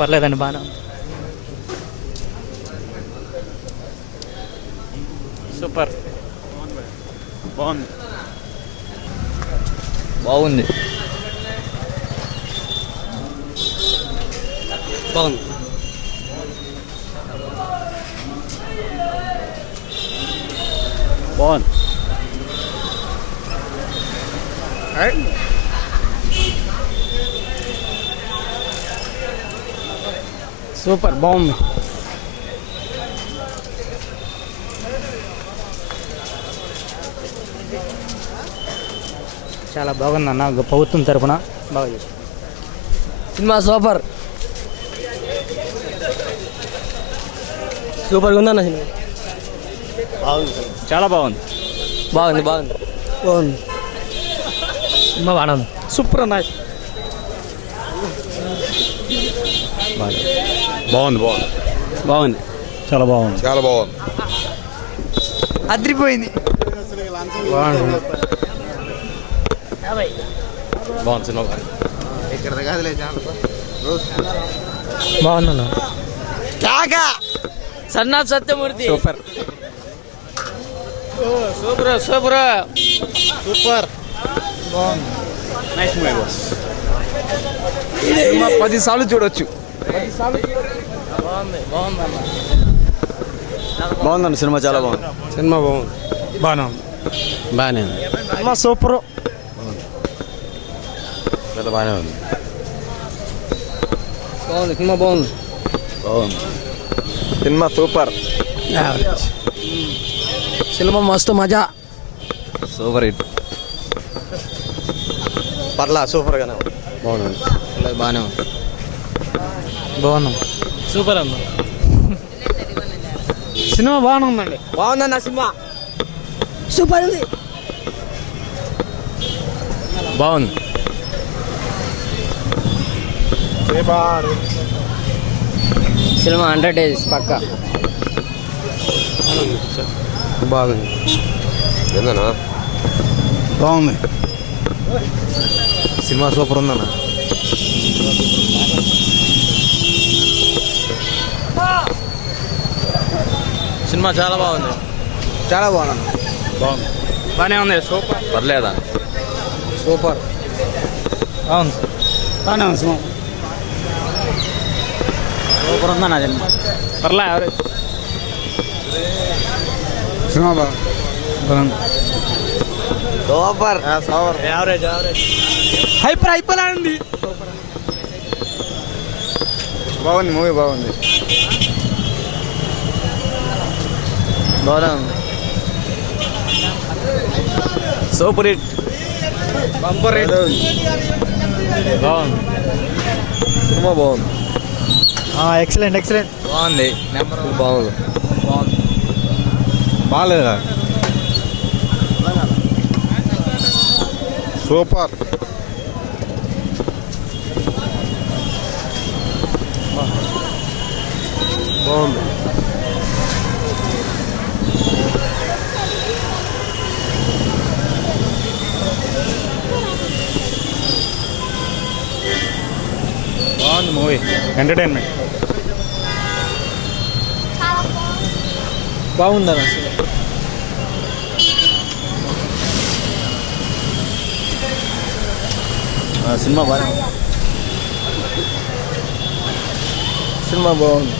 పర్లేదండి బాగా సూపర్. బాగుంది. బాగుంది. బాగుంది. బాగుంది. సూపర్ బాగుంది చాలా బాగుంది అన్న ప్రభుత్వం తరపున బాగా చేశారు. Cinema super. సూపర్గా ఉందన్న సినిమా. చాలా బాగుంది. బాగుంది బాగుంది. బాగుంది. సినిమా బాగానే ఉంది. సూపర్ అన్న. బాగుంది బాగుంది. బాగుంది. చాలా బాగుంది. చాలా బాగుంది. అదిరిపోయింది. బాగుంది సినిమా బాగుందన్న కాకా! సన్నా Satyamurthy. Super. Super super. Super. Nice movie పది సార్లు చూడొచ్చు. బాగుంది బాగుందండి సినిమా చాలా బాగుంది. సినిమా బాగుంది. బాగానే ఉంది. బాగానే సినిమా సూపర్. చాలా బాగానే ఉంది. బాగుంది సినిమా బాగుంది. బాగుంది. Cinema super. సినిమా మస్తు మజా. Super hit. పర్లా సూపర్గానే ఉంది. బాగుంది. బాగానే ఉంది. బాగున్నాం. సూపర్ అన్న. సినిమా బాగానే ఉందండి బాగుందన్న సినిమా. సూపర్ ఉంది. బాగుంది. సినిమా హండ్రెడ్ డేస్ పక్క. బాగుంది. ఏందన్నా? బాగుంది. సినిమా సూపర్ ఉందన్న. సినిమా చాలా బాగుంది. చాలా బాగుంది బాగుంది. బాగానే ఉంది. సూపర్. పర్లేదా? సూపర్. బాగుంది బాగానే ఉంది సినిమా. సూపర్ ఉందన్న సినిమా? పర్లే యావరేజ్ సినిమా బాగుంది. Super. Average average hyper hyper అండి బాగుంది మూవీ బాగుంది. బాగుంది సూపర్ హిట్ బంపర్ బాగుంది సినిమా బాగుంది ఎక్సలెంట్ ఎక్సలెంట్ బాగుంది నెంబర్ బాగుంది బాగుంది బాగాలేదా సూపర్ బాగుంది బాగుంది మూవీ. ఎంటర్టైన్మెంట్ బాగుందన్న సినిమా? బాగా సినిమా బాగుంది.